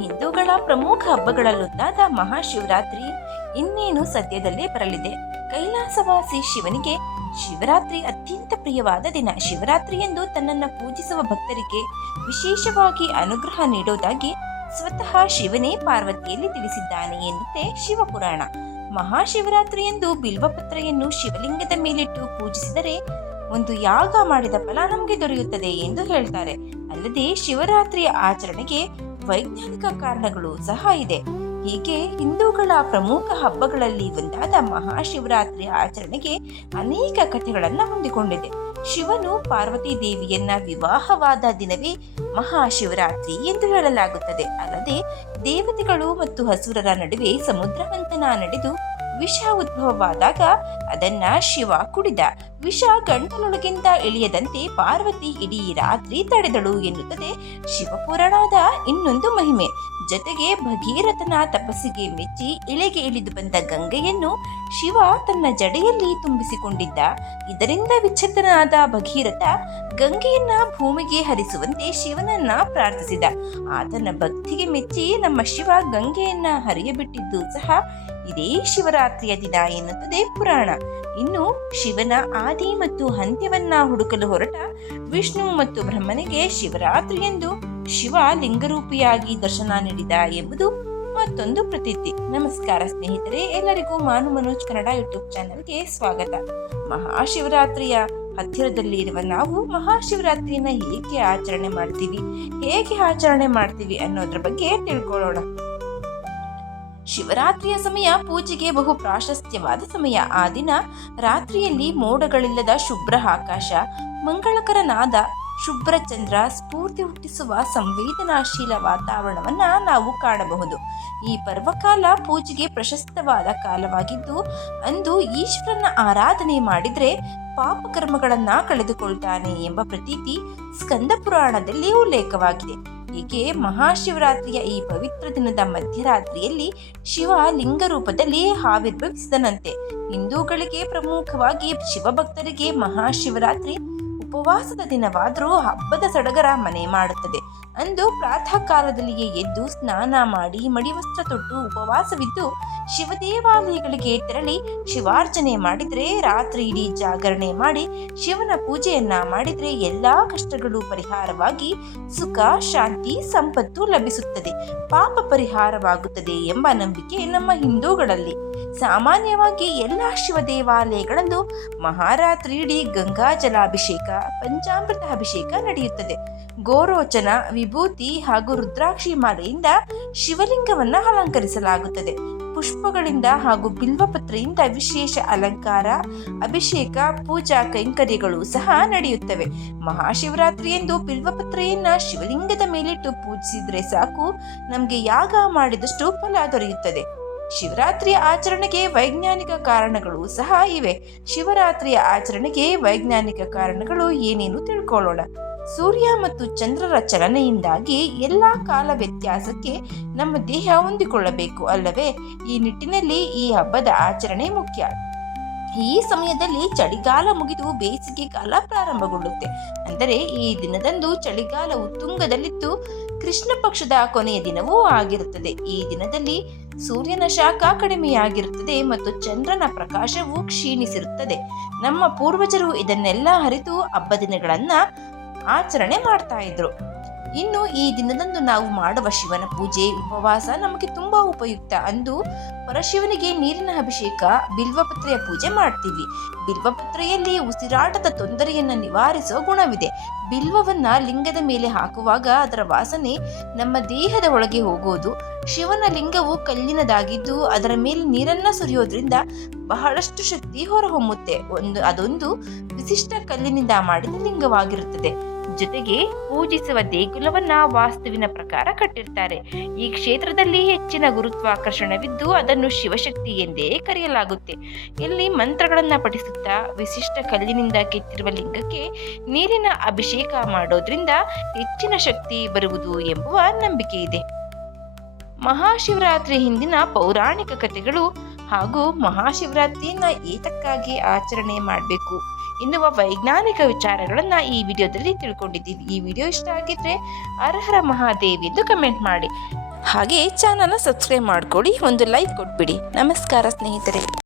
ಹಿಂದೂಗಳ ಪ್ರಮುಖ ಹಬ್ಬಗಳಲ್ಲೊಂದಾದ ಮಹಾಶಿವರಾತ್ರಿ ಇನ್ನೇನು ಸದ್ಯದಲ್ಲೇ ಬರಲಿದೆ. ಕೈಲಾಸವಾಸಿ ಶಿವನಿಗೆ ಶಿವರಾತ್ರಿ ಅತ್ಯಂತ ಪ್ರಿಯವಾದ ದಿನ. ಶಿವರಾತ್ರಿಯಂದು ತನ್ನನ್ನು ಪೂಜಿಸುವ ಭಕ್ತರಿಗೆ ವಿಶೇಷವಾಗಿ ಅನುಗ್ರಹ ನೀಡೋದಾಗಿ ಸ್ವತಃ ಶಿವನೇ ಪಾರ್ವತಿಯಲ್ಲಿ ತಿಳಿಸಿದ್ದಾನೆ ಎನ್ನುತ್ತೆ ಶಿವಪುರಾಣ. ಮಹಾಶಿವರಾತ್ರಿಯಂದು ಬಿಲ್ವಪತ್ರೆಯನ್ನು ಶಿವಲಿಂಗದ ಮೇಲಿಟ್ಟು ಪೂಜಿಸಿದರೆ ಒಂದು ಯಾಗ ಮಾಡಿದ ಫಲ ನಮಗೆ ದೊರೆಯುತ್ತದೆ ಎಂದು ಹೇಳ್ತಾರೆ. ಅಲ್ಲದೆ ಶಿವರಾತ್ರಿಯ ಆಚರಣೆಗೆ ವೈಜ್ಞಾನಿಕ ಕಾರಣಗಳು ಸಹ ಇದೆ. ಹೀಗೆ ಹಿಂದೂಗಳ ಪ್ರಮುಖ ಹಬ್ಬಗಳಲ್ಲಿ ಒಂದಾದ ಮಹಾಶಿವರಾತ್ರಿಯ ಆಚರಣೆಗೆ ಅನೇಕ ಕಥೆಗಳನ್ನು ಹೊಂದಿಕೊಂಡಿದೆ. ಶಿವನು ಪಾರ್ವತಿ ದೇವಿಯನ್ನ ವಿವಾಹವಾದ ದಿನವೇ ಮಹಾಶಿವರಾತ್ರಿ ಎಂದು ಹೇಳಲಾಗುತ್ತದೆ. ಅಲ್ಲದೆ ದೇವತೆಗಳು ಮತ್ತು ಹಸುರರ ನಡುವೆ ಸಮುದ್ರಮಂಥನ ನಡೆದು ವಿಷ ಉದ್ಭವವಾದಾಗ ಅದನ್ನ ಶಿವ ಕುಡಿದ. ವಿಷ ಗಂಟಲೊಳಗಿಂದ ಇಳಿಯದಂತೆ ಪಾರ್ವತಿ ಇಡೀ ರಾತ್ರಿ ತಡೆದಳು ಎನ್ನುತ್ತದೆ ಶಿವಪುರಾಣದ ಇನ್ನೊಂದು ಮಹಿಮೆ. ಜೊತೆಗೆ ಭಗೀರಥನ ತಪಸ್ಸಿಗೆ ಮೆಚ್ಚಿ ಇಳೆಗೆ ಇಳಿದು ಬಂದ ಗಂಗೆಯನ್ನು ಶಿವ ತನ್ನ ಜಡೆಯಲ್ಲಿ ತುಂಬಿಸಿಕೊಂಡಿದ್ದ. ಇದರಿಂದ ವಿಚ್ಛಿನ್ನನಾದ ಭಗೀರಥ ಗಂಗೆಯನ್ನ ಭೂಮಿಗೆ ಹರಿಸುವಂತೆ ಶಿವನನ್ನ ಪ್ರಾರ್ಥಿಸಿದ. ಆತನ ಭಕ್ತಿಗೆ ಮೆಚ್ಚಿ ನಮ್ಮ ಶಿವ ಗಂಗೆಯನ್ನ ಹರಿಯಬಿಟ್ಟಿದ್ದು ಸಹ ಇದೇ ಶಿವರಾತ್ರಿಯ ದಿನ ಎನ್ನುತ್ತದೆ ಪುರಾಣ. ಇನ್ನು ಶಿವನ ಆದಿ ಮತ್ತು ಅಂತ್ಯವನ್ನ ಹುಡುಕಲು ಹೊರಟ ವಿಷ್ಣು ಮತ್ತು ಬ್ರಹ್ಮನಿಗೆ ಶಿವರಾತ್ರಿಯಂದು ಶಿವ ಲಿಂಗರೂಪಿಯಾಗಿ ದರ್ಶನ ನೀಡಿದ ಎಂಬುದು ಮತ್ತೊಂದು ಪ್ರತೀತಿ. ನಮಸ್ಕಾರ ಸ್ನೇಹಿತರೆ, ಎಲ್ಲರಿಗೂ ಮಾನು ಮನೋಜ್ ಕನ್ನಡ ಯೂಟ್ಯೂಬ್ ಚಾನೆಲ್ಗೆ ಸ್ವಾಗತ. ಮಹಾಶಿವರಾತ್ರಿಯ ಹತ್ತಿರದಲ್ಲಿ ಇರುವ ನಾವು ಮಹಾಶಿವರಾತ್ರಿಯನ್ನ ಹೇಗೆ ಆಚರಣೆ ಮಾಡ್ತೀವಿ ಅನ್ನೋದ್ರ ಬಗ್ಗೆ ತಿಳ್ಕೊಳ್ಳೋಣ. ಶಿವರಾತ್ರಿಯ ಸಮಯ ಪೂಜೆಗೆ ಬಹು ಪ್ರಾಶಸ್ತ್ಯವಾದ ಸಮಯ. ಆ ದಿನ ರಾತ್ರಿಯಲ್ಲಿ ಮೋಡಗಳಿಲ್ಲದ ಶುಭ್ರ ಆಕಾಶ, ಮಂಗಳಕರ ನಾದ, ಶುಭ್ರ ಚಂದ್ರ, ಸ್ಫೂರ್ತಿ ಹುಟ್ಟಿಸುವ ಸಂವೇದನಾಶೀಲ ವಾತಾವರಣವನ್ನ ನಾವು ಕಾಣಬಹುದು. ಈ ಪರ್ವಕಾಲ ಪೂಜೆಗೆ ಪ್ರಶಸ್ತವಾದ ಕಾಲವಾಗಿದ್ದು, ಅಂದು ಈಶ್ವರನ ಆರಾಧನೆ ಮಾಡಿದ್ರೆ ಪಾಪಕರ್ಮಗಳನ್ನ ಕಳೆದುಕೊಳ್ತಾನೆ ಎಂಬ ಪ್ರತೀತಿ ಸ್ಕಂದ ಪುರಾಣದಲ್ಲಿ ಉಲ್ಲೇಖವಾಗಿದೆ. ಹೀಗೆ ಮಹಾಶಿವರಾತ್ರಿಯ ಈ ಪವಿತ್ರ ದಿನದ ಮಧ್ಯರಾತ್ರಿಯಲ್ಲಿ ಶಿವ ಲಿಂಗ ರೂಪದಲ್ಲಿ ಆವಿರ್ಭವಿಸಿದನಂತೆ. ಹಿಂದೂಗಳಿಗೆ ಪ್ರಮುಖವಾಗಿ ಶಿವಭಕ್ತರಿಗೆ ಮಹಾಶಿವರಾತ್ರಿ ಉಪವಾಸದ ದಿನವಾದರೂ ಹಬ್ಬದ ಸಡಗರ ಮನೆ ಮಾಡುತ್ತದೆ. ಅಂದು ಪ್ರಾತಃ ಕಾಲದಲ್ಲಿಯೇ ಎದ್ದು ಸ್ನಾನ ಮಾಡಿ ಮಡಿವಸ್ತ್ರ ತೊಟ್ಟು ಉಪವಾಸವಿದ್ದು ಶಿವ ದೇವಾಲಯಗಳಿಗೆ ತೆರಳಿ ಶಿವಾರ್ಚನೆ ಮಾಡಿದ್ರೆ, ರಾತ್ರಿ ಇಡೀ ಜಾಗರಣೆ ಮಾಡಿ ಶಿವನ ಪೂಜೆಯನ್ನ ಮಾಡಿದ್ರೆ ಎಲ್ಲಾ ಕಷ್ಟಗಳು ಪರಿಹಾರವಾಗಿ ಸುಖ, ಶಾಂತಿ, ಸಂಪತ್ತು ಲಭಿಸುತ್ತದೆ, ಪಾಪ ಪರಿಹಾರವಾಗುತ್ತದೆ ಎಂಬ ನಂಬಿಕೆ ನಮ್ಮ ಹಿಂದೂಗಳಲ್ಲಿ. ಸಾಮಾನ್ಯವಾಗಿ ಎಲ್ಲಾ ಶಿವ ದೇವಾಲಯಗಳಲ್ಲೂ ಮಹಾರಾತ್ರಿ ಇಡೀ ಗಂಗಾ ಜಲಾಭಿಷೇಕ, ಪಂಚಾಮೃತ ಅಭಿಷೇಕ ನಡೆಯುತ್ತದೆ. ಗೋರೋಚನ, ವಿಭೂತಿ ಹಾಗೂ ರುದ್ರಾಕ್ಷಿ ಮಾಲೆಯಿಂದ ಶಿವಲಿಂಗವನ್ನ ಅಲಂಕರಿಸಲಾಗುತ್ತದೆ. ಪುಷ್ಪಗಳಿಂದ ಹಾಗೂ ಬಿಲ್ವಪತ್ರೆಯಿಂದ ವಿಶೇಷ ಅಲಂಕಾರ, ಅಭಿಷೇಕ, ಪೂಜಾ ಕೈಂಕರ್ಯಗಳು ಸಹ ನಡೆಯುತ್ತವೆ. ಮಹಾಶಿವರಾತ್ರಿಯಂದು ಬಿಲ್ವಪತ್ರೆಯನ್ನ ಶಿವಲಿಂಗದ ಮೇಲಿಟ್ಟು ಪೂಜಿಸಿದ್ರೆ ಸಾಕು, ನಮಗೆ ಯಾಗ ಮಾಡಿದಷ್ಟು ಫಲ ದೊರೆಯುತ್ತದೆ. ಶಿವರಾತ್ರಿಯ ಆಚರಣೆಗೆ ವೈಜ್ಞಾನಿಕ ಕಾರಣಗಳು ಸಹ ಇವೆ. ಶಿವರಾತ್ರಿಯ ಆಚರಣೆಗೆ ವೈಜ್ಞಾನಿಕ ಕಾರಣಗಳು ಏನೇನು ತಿಳ್ಕೊಳ್ಳೋಣ. ಸೂರ್ಯ ಮತ್ತು ಚಂದ್ರರ ಚಲನೆಯಿಂದಾಗಿ ಎಲ್ಲಾ ಕಾಲ ವ್ಯತ್ಯಾಸಕ್ಕೆ ನಮ್ಮ ದೇಹ ಹೊಂದಿಕೊಳ್ಳಬೇಕು ಅಲ್ಲವೇ? ಈ ನಿಟ್ಟಿನಲ್ಲಿ ಈ ಹಬ್ಬದ ಆಚರಣೆ ಮುಖ್ಯ. ಈ ಸಮಯದಲ್ಲಿ ಚಳಿಗಾಲ ಮುಗಿದು ಬೇಸಿಗೆ ಕಾಲ ಪ್ರಾರಂಭಗೊಳ್ಳುತ್ತೆ. ಅಂದರೆ ಈ ದಿನದಂದು ಚಳಿಗಾಲ ಉತ್ತುಂಗದಲ್ಲಿದ್ದು ಕೃಷ್ಣ ಪಕ್ಷದ ಕೊನೆಯ ದಿನವೂ ಆಗಿರುತ್ತದೆ. ಈ ದಿನದಲ್ಲಿ ಸೂರ್ಯನ ಶಾಖ ಕಡಿಮೆಯಾಗಿರುತ್ತದೆ ಮತ್ತು ಚಂದ್ರನ ಪ್ರಕಾಶವು ಕ್ಷೀಣಿಸಿರುತ್ತದೆ. ನಮ್ಮ ಪೂರ್ವಜರು ಇದನ್ನೆಲ್ಲ ಅರಿತು ಹಬ್ಬ ದಿನಗಳನ್ನ ಆಚರಣೆ ಮಾಡ್ತಾ ಇದ್ರು. ಇನ್ನು ಈ ದಿನದಂದು ನಾವು ಮಾಡುವ ಶಿವನ ಪೂಜೆ, ಉಪವಾಸ ನಮಗೆ ತುಂಬಾ ಉಪಯುಕ್ತ. ಅಂದು ಪರಶಿವನಿಗೆ ನೀರಿನ ಅಭಿಷೇಕ, ಬಿಲ್ವಪತ್ರೆಯ ಪೂಜೆ ಮಾಡ್ತೀವಿ. ಬಿಲ್ವಪತ್ರೆಯಲ್ಲಿ ಉಸಿರಾಟದ ತೊಂದರೆಯನ್ನ ನಿವಾರಿಸೋ ಗುಣವಿದೆ. ಬಿಲ್ವವನ್ನ ಲಿಂಗದ ಮೇಲೆ ಹಾಕುವಾಗ ಅದರ ವಾಸನೆ ನಮ್ಮ ದೇಹದ ಒಳಗೆ ಹೋಗೋದು. ಶಿವನ ಲಿಂಗವು ಕಲ್ಲಿನದಾಗಿದ್ದು ಅದರ ಮೇಲೆ ನೀರನ್ನ ಸುರಿಯೋದ್ರಿಂದ ಬಹಳಷ್ಟು ಶಕ್ತಿ ಹೊರಹೊಮ್ಮುತ್ತೆ. ಅದೊಂದು ವಿಶಿಷ್ಟ ಕಲ್ಲಿನಿಂದ ಮಾಡಿದ ಲಿಂಗವಾಗಿರುತ್ತದೆ. ಜೊತೆಗೆ ಪೂಜಿಸುವ ದೇಗುಲವನ್ನ ವಾಸ್ತುವಿನ ಪ್ರಕಾರ ಕಟ್ಟಿರ್ತಾರೆ. ಈ ಕ್ಷೇತ್ರದಲ್ಲಿ ಹೆಚ್ಚಿನ ಗುರುತ್ವಾಕರ್ಷಣವಿದ್ದು ಅದನ್ನು ಶಿವಶಕ್ತಿ ಎಂದೇ ಕರೆಯಲಾಗುತ್ತೆ. ಇಲ್ಲಿ ಮಂತ್ರಗಳನ್ನ ಪಠಿಸುತ್ತಾ ವಿಶಿಷ್ಟ ಕಲ್ಲಿನಿಂದ ಕೆತ್ತಿರುವ ಲಿಂಗಕ್ಕೆ ನೀರಿನ ಅಭಿಷೇಕ ಮಾಡೋದ್ರಿಂದ ಹೆಚ್ಚಿನ ಶಕ್ತಿ ಬರುವುದು ಎಂಬುವ ನಂಬಿಕೆ ಇದೆ. ಮಹಾಶಿವರಾತ್ರಿ ಹಿಂದಿನ ಪೌರಾಣಿಕ ಕಥೆಗಳು ಹಾಗೂ ಮಹಾಶಿವರಾತ್ರಿಯನ್ನ ಏತಕ್ಕಾಗಿ ಆಚರಣೆ ಮಾಡಬೇಕು ಎನ್ನುವ ವೈಜ್ಞಾನಿಕ ವಿಚಾರಗಳನ್ನ ಈ ವಿಡಿಯೋದಲ್ಲಿ ತಿಳ್ಕೊಂಡಿದ್ದೀವಿ. ಈ ವಿಡಿಯೋ ಇಷ್ಟ ಆಗಿದ್ರೆ ಹರ ಹರ ಮಹಾದೇವ್ ಎಂದು ಕಮೆಂಟ್ ಮಾಡಿ. ಹಾಗೆ ಚಾನಲ್ನ ಸಬ್ಸ್ಕ್ರೈಬ್ ಮಾಡ್ಕೊಳ್ಳಿ, ಒಂದು ಲೈಕ್ ಕೊಟ್ಬಿಡಿ. ನಮಸ್ಕಾರ ಸ್ನೇಹಿತರೆ.